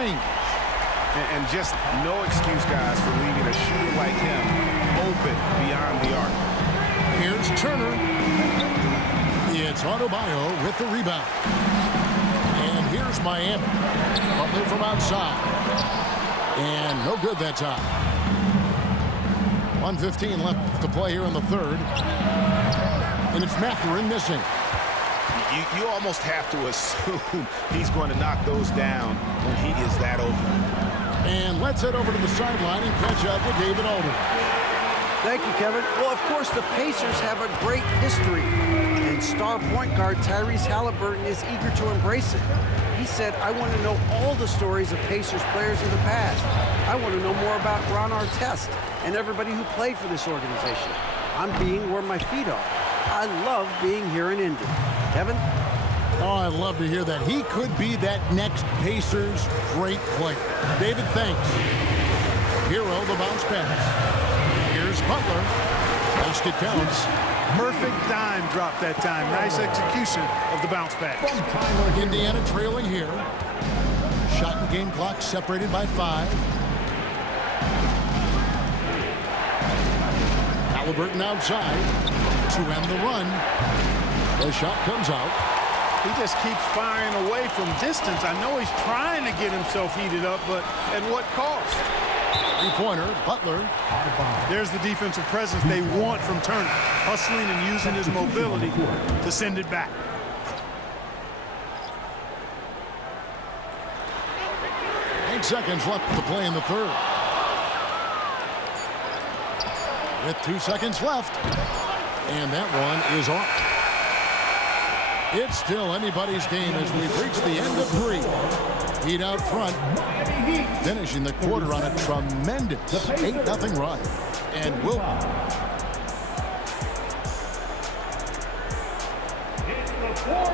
range. And just no excuse, guys, for leaving a shooter like him open beyond the arc. Here's Turner. It's Adebayo with the rebound. And here's Miami. Butler from outside. And no good that time. 1:15 left to play here in the third. And it's Mathurin missing. You almost have to assume he's going to knock those down when he is that open. And let's head over to the sideline and catch up with David Aldridge. Thank you, Kevin. Well, of course, the Pacers have a great history, and star point guard Tyrese Halliburton is eager to embrace it. He said, I want to know all the stories of Pacers players in the past. I want to know more about Ron Artest and everybody who played for this organization. I'm being where my feet are. I love being here in Indy. Kevin? Oh, I love to hear that. He could be that next Pacers great player. David, thanks. Hero, the bounce pass. Here's Butler. Basket counts. Perfect dime drop that time. Nice execution of the bounce pass. Indiana trailing here. Shot and game clock separated by 5. Halliburton outside to end the run. The shot comes out. He just keeps firing away from distance. I know he's trying to get himself heated up, but at what cost? Three-pointer, Butler. There's the defensive presence they want from Turner, hustling and using his mobility to send it back. Eight seconds left to play in the third. With 2 seconds left. And that one is off. It's still anybody's game as we've reached the end of 3. Heat out front. Finishing the quarter on a tremendous 8-0 run. And Wilton.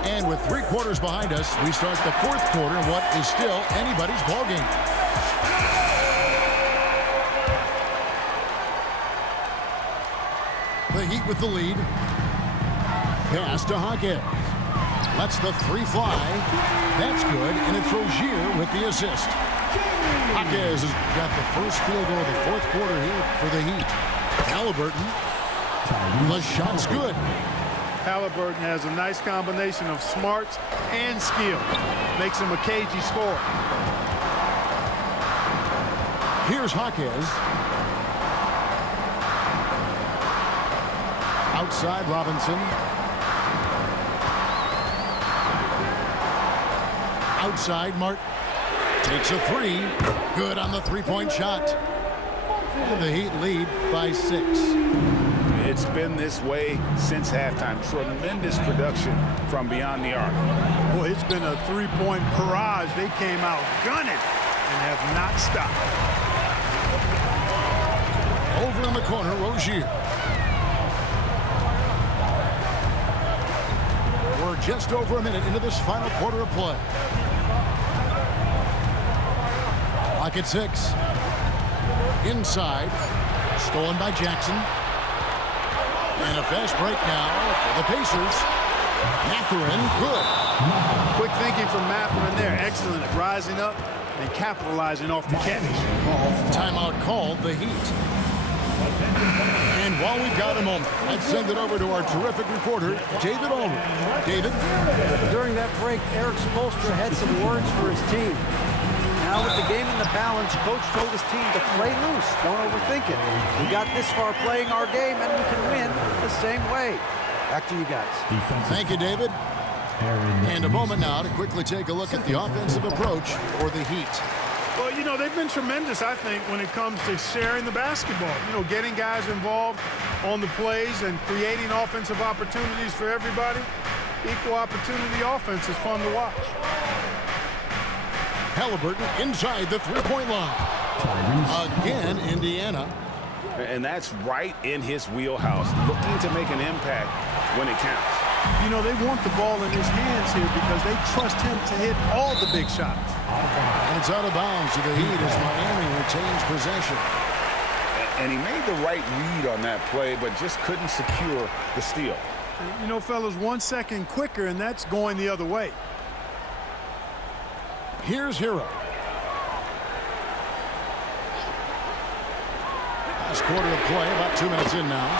And with 3 quarters behind us, we start the 4th quarter in what is still anybody's ballgame. The Heat with the lead. Pass to Hawkins. Lets the 3 fly. That's good, and it's Rozier with the assist. Hawkins has got the first field goal of the 4th quarter here for the Heat. Halliburton. The shot's good. Halliburton has a nice combination of smarts and skill. Makes him a cagey scorer. Here's Hawkins. Outside Robinson. Outside Martin. Takes a 3. Good on the 3-point shot. And the Heat lead by 6. It's been this way since halftime. Tremendous production from beyond the arc. Boy, it's been a 3-point barrage. They came out gunning and have not stopped. Over in the corner, Rozier. We're just over a minute into this final quarter of play. Clock at 6. Inside. Stolen by Jackson. And a fast break now for the Pacers. Mathurin, good. Quick thinking from Mathurin there. Excellent at rising up and capitalizing off the catch. Timeout called, the Heat. And while we've got a moment, let's send it over to our terrific reporter, David Aldridge. David? During that break, Eric Spoelstra had some words for his team. Now with the game in the balance, Coach told his team to play loose. Don't overthink it. We got this far playing our game, and we can win the same way. Back to you guys. Thank you, David. And a moment now to quickly take a look at the offensive approach for the Heat. Well, you know, they've been tremendous, I think, when it comes to sharing the basketball. You know, getting guys involved on the plays and creating offensive opportunities for everybody. Equal opportunity offense is fun to watch. Halliburton inside the 3-point line. Again, Indiana. And that's right in his wheelhouse, looking to make an impact when it counts. You know, they want the ball in his hands here because they trust him to hit all the big shots. And it's out of bounds to the Heat as Miami retains possession. And he made the right read on that play, but just couldn't secure the steal. And, you know, fellas, 1 second quicker, and that's going the other way. Here's Hero. last quarter of play, about 2 minutes in now.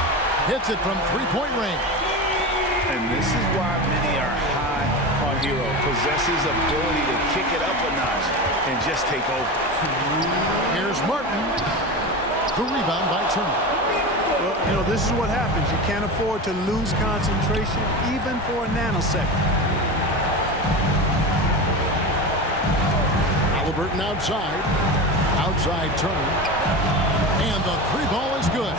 Hits it from three-point range. And this is why many are high on Hero. Possesses ability to kick it up a notch and just take over. Here's Martin. The rebound by Turner. Well, you know, this is what happens. You can't afford to lose concentration even for a nanosecond. Halliburton outside. Outside Turner. And the three ball is good.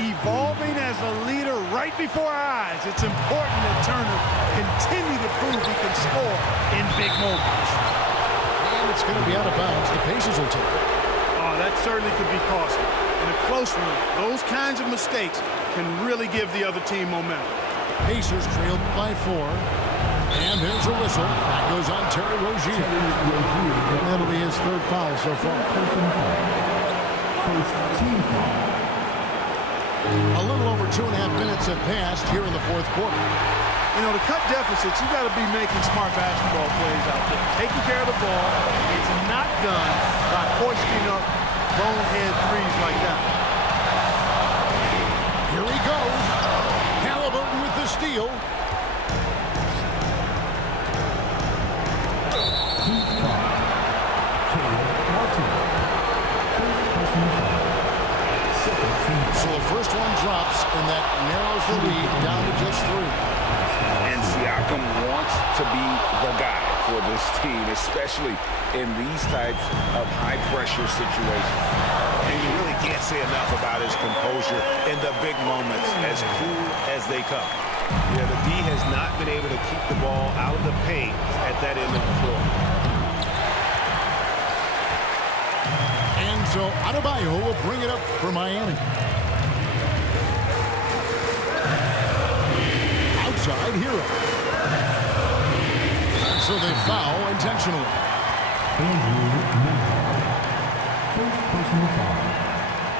Evolving as a leader right before our eyes. It's important that Turner continue to prove he can score in big moments. And it's going to be out of bounds. The Pacers will take it. Oh, that certainly could be costly. In a close one, those kinds of mistakes can really give the other team momentum. Pacers trailed by 4. And there's a whistle. That goes on Terry Rozier. And that'll be his third foul so far. First team foul. A little over 2.5 minutes have passed here in the fourth quarter. You know, to cut deficits, you got to be making smart basketball plays out there. Taking care of the ball. It's not done by hoisting up bonehead threes like that. Here he goes. Halliburton with the steal. So the first one drops, and that narrows the lead down to just 3. And Siakam wants to be the guy for this team, especially in these types of high-pressure situations. And you really can't say enough about his composure in the big moments, as cool as they come. Yeah, the D has not been able to keep the ball out of the paint at that end of the floor. And so Adebayo will bring it up for Miami. Outside Hero. So they foul intentionally. First personal foul.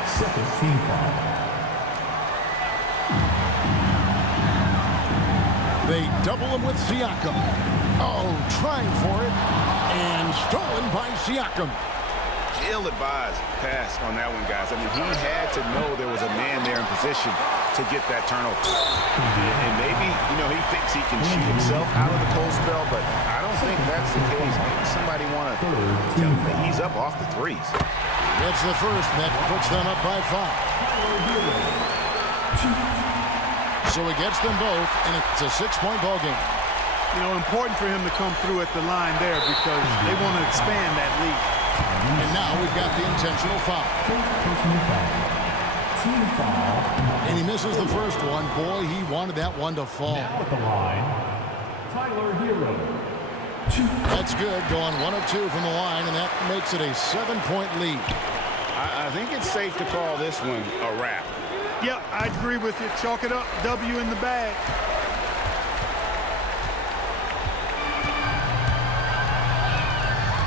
Second team foul. They double him with Siakam. Oh, trying for it. And stolen by Siakam. Ill-advised pass on that one, guys. I mean, he had to know there was a man there in position to get that turnover. And maybe, you know, he thinks he can shoot himself out of the cold spell, but I don't think that's the case. Maybe somebody want to tell him that he's up off the threes. It's the first that puts them up by 5. So he gets them both, and it's a 6-point ball game. You know, important for him to come through at the line there because they want to expand that lead. And now we've got the intentional foul. Team foul. And he misses the first one. Boy, he wanted that one to fall. Now at the line, Tyler Hero. That's good. Going 1 of 2 from the line, and that makes it a 7-point lead. I think it's safe to call this one a wrap. Yep, I agree with you. Chalk it up. W in the bag.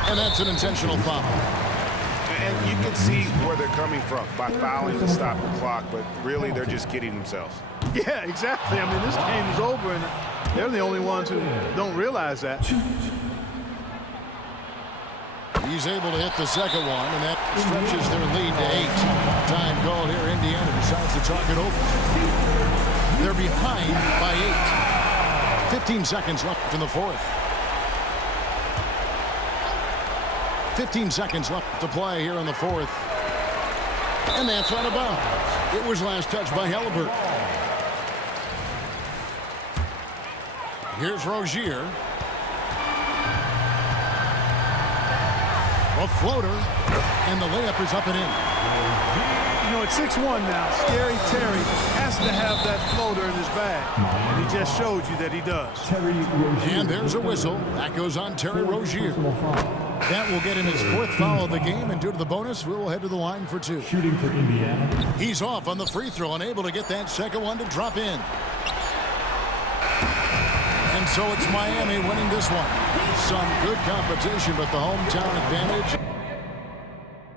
And that's an intentional foul. And you can see where they're coming from by fouling to stop the clock, but really they're just kidding themselves. Yeah, exactly. I mean, this game is over, and they're the only ones who don't realize that. He's able to hit the second one, and that stretches their lead to 8. Time call here. Indiana decides to talk it over. They're behind by 8. 15 seconds left in the fourth. 15 seconds left to play here in the fourth. And that's out of bounds. It was last touched by Halliburton. Here's Rozier. A floater, and the layup is up and in. You know, it's 6-1 now. Scary Terry has to have that floater in his bag. And he just showed you that he does. Terry Rozier. And there's a whistle. That goes on Terry Rozier. That will get him his 4th foul of the game, and due to the bonus, we will head to the line for 2. Shooting for Indiana. He's off on the free throw, unable to get that second one to drop in. And so it's Miami winning this one. Some good competition, but the hometown advantage.